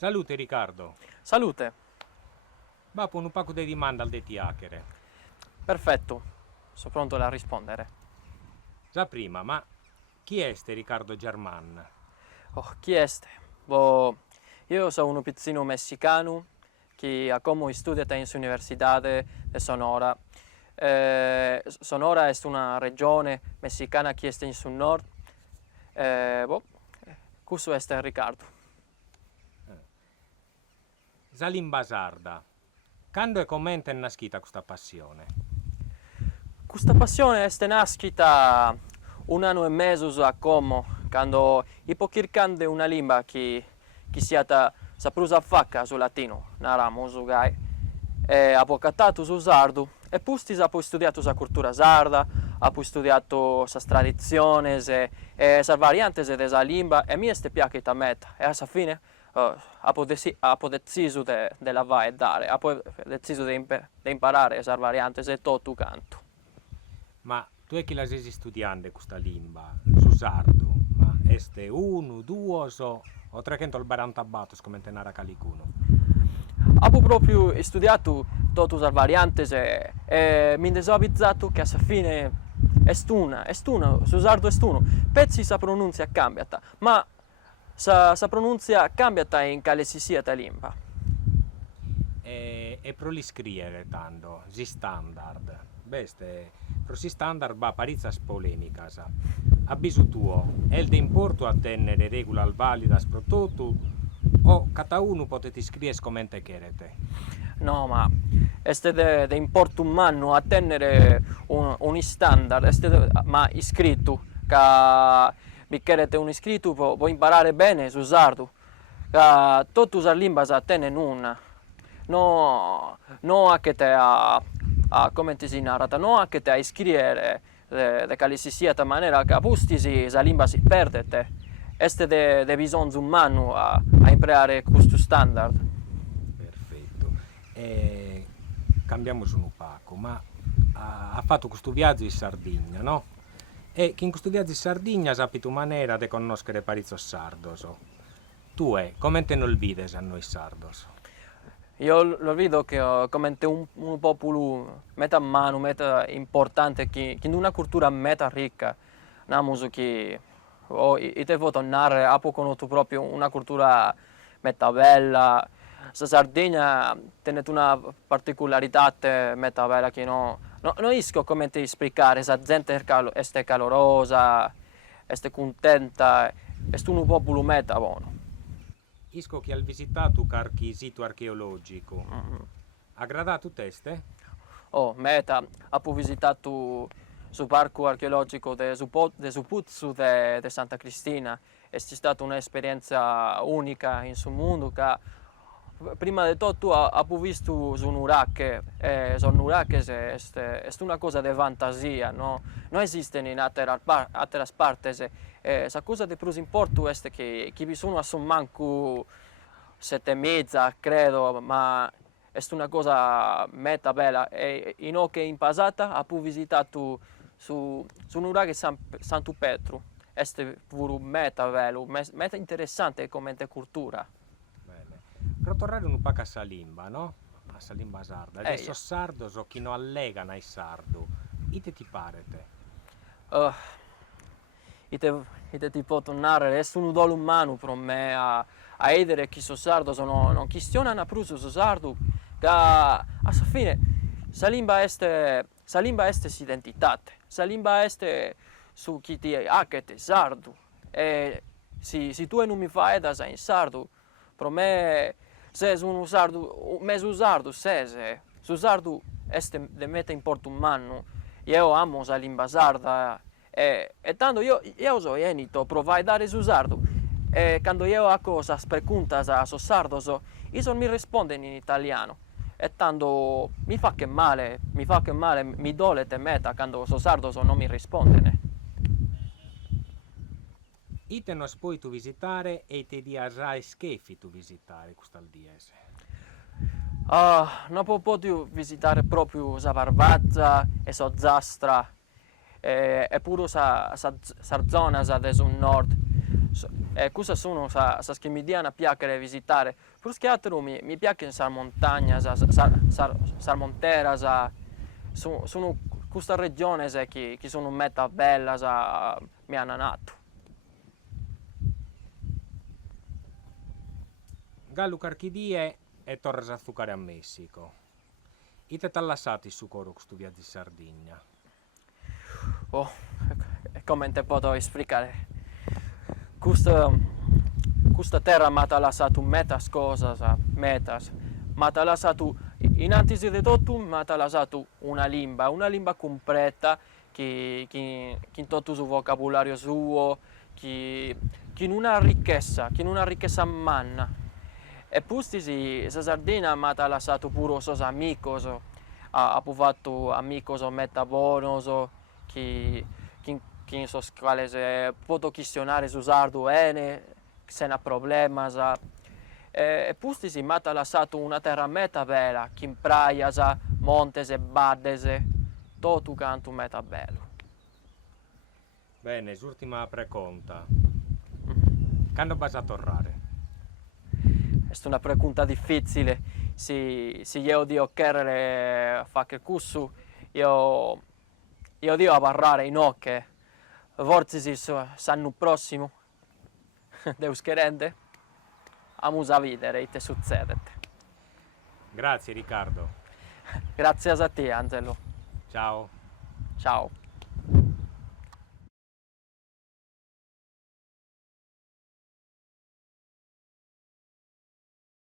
Salute Riccardo, Salute, va con un pacco di domande al chiacchiere. perfetto, sono pronto a rispondere. Già prima, ma chi è este Riccardo German? Oh, chi è este? Boh, io sono un pizzino messicano che ha come studiato in università di Sonora. Sonora è una regione messicana che sta in sul nord. Boh, questo è Riccardo. Salim Basarda, quando e come è nascita questa passione? Questa passione è nascita un anno e mezzo a Como, quando io cercando una lingua che sia saputa facca sul latino, naramo usugai, e ho cattato su sardo, e poi ho studiato la cultura sarda, ho studiato la tradizione e la variante della lingua, e mi è piaciuta molto, e alla fine ho deciso di lavare e dare, ho deciso di imparare la variante e tutto canto. Ma tu è chi la sei studiando questa lingua, su sardo, ma este uno, due o 340 batos come te narra calicuno? Ho proprio studiato tutte le varianti e mi sono avvisato che alla fine è una, su sardo è uno. Pezzi la pronuncia è cambiata, ma la pronuncia è cambiata in quale si sia la lingua. E pro li scrivere tanto, si standard. Beste, pro si standard va parizzas polemicas. Avviso tuo, è il de importo a tenere regole validas pro tutto o cada uno potete scrivere come te chiedete? No, ma è di importo umano a tenere un standard, ma iscritto, che vi chiedete un iscritto può imparare bene su sardo, che tutte le lingue a tenere una. No, no a che te come ti si narrata, no a che te a scrivere de che si sia in maniera che pusti la lingua si perde te. Este de bisogno umano a imparare questo standard. Perfetto. Cambiamo su un paco, ma ha fatto questo viaggio in Sardegna, no? E che in questo viaggio in Sardegna sappi tu maniera di conoscere parizzo sardos. Tu come te non vides a noi sardos? Io lo vedo che come un popolo meta mano, meta importante, che in una cultura meta ricca, namuso che te vuoi tornare, ha conosciuto proprio una cultura meta bella. La Sardegna tiene una particolarità meta bella che non riesco come ti spiegare, la gente è calorosa, è contenta, è un popolo meta buono. Isco che al visitato qualche sito archeologico. Ha gradato teste? Oh, meta, ho visitato il parco archeologico del Supuzzo di Santa Cristina. È stata un'esperienza unica in sul mondo. Che, prima di tutto ho visto sono uracche è una cosa di fantasia, no? Non esiste in altre parti. La cosa di più importante è che vi sono a son manco 7 e mezza, credo, ma è una cosa meta bella. E in che in pasata ho visitato su un Santo Petro. È pure meta bello, meta interessante come cultura. Bene. Per tornare un po' a Salimba, no? A Salimba sarda. Adesso Yeah. sardos o chi non allegano ai sardo. Ite ti parete? Ite ti può tornare, è un dolo umano per me a vedere che sono sardo, non questionano più su sardo, che alla fine la lingua è identità, la lingua è su chi ti ha che ti sardo, e se tu non mi fai da in sardo, per me sei un sardo, mezzo sardo, sei, su sardo è di meta importo umano, io amo la lingua sarda. E tanto io sono venuto a provare a dare su sardo e quando io ho cose preguntas a so sardo io mi rispondono in italiano e tanto mi fa che male mi dole te meta quando so sardo non mi rispondono. Ite non puoi tu visitare e te di arrai schefi tu visitare questo diese. Non potuto visitare proprio la Varvazza e Zastra e pure la zona del nord E cosa sono che mi diano a piacere visitare? Più che altro mi piace la montagna, la montera, sono questa regione che sono meta bella, mi hanno nato. Gallo Carchidie e torres a zuccare a Messico. Ite t'allasati su Corux tu viaggi in Sardegna? Oh, come te posso spiegare? Questa terra mi ha lasciato metas cose, metas. Mi ha lasciato, innanzi di tutto, mi ha lasciato una lingua completa che in tutto il suo vocabolario suo, che una ricchezza manna. E poi la Sardegna mi ha lasciato pure i suoi amici, ha fatto amici molto buoni, che so quali posso questionare su sardo se non problema. E poi mi ha lasciato una terra molto bella, che in praia, montes e badese, tutto canto molto bello. Bene, l'ultima preconta. Quando vas a tornare? È una pregunta difficile. Se io devo chiedere a fare questo, io devo parlare in occhio. Forse l'anno prossimo, devo scherende, vamos a vedere che succede. Grazie Riccardo. Grazie a te, Angelo. Ciao. Ciao.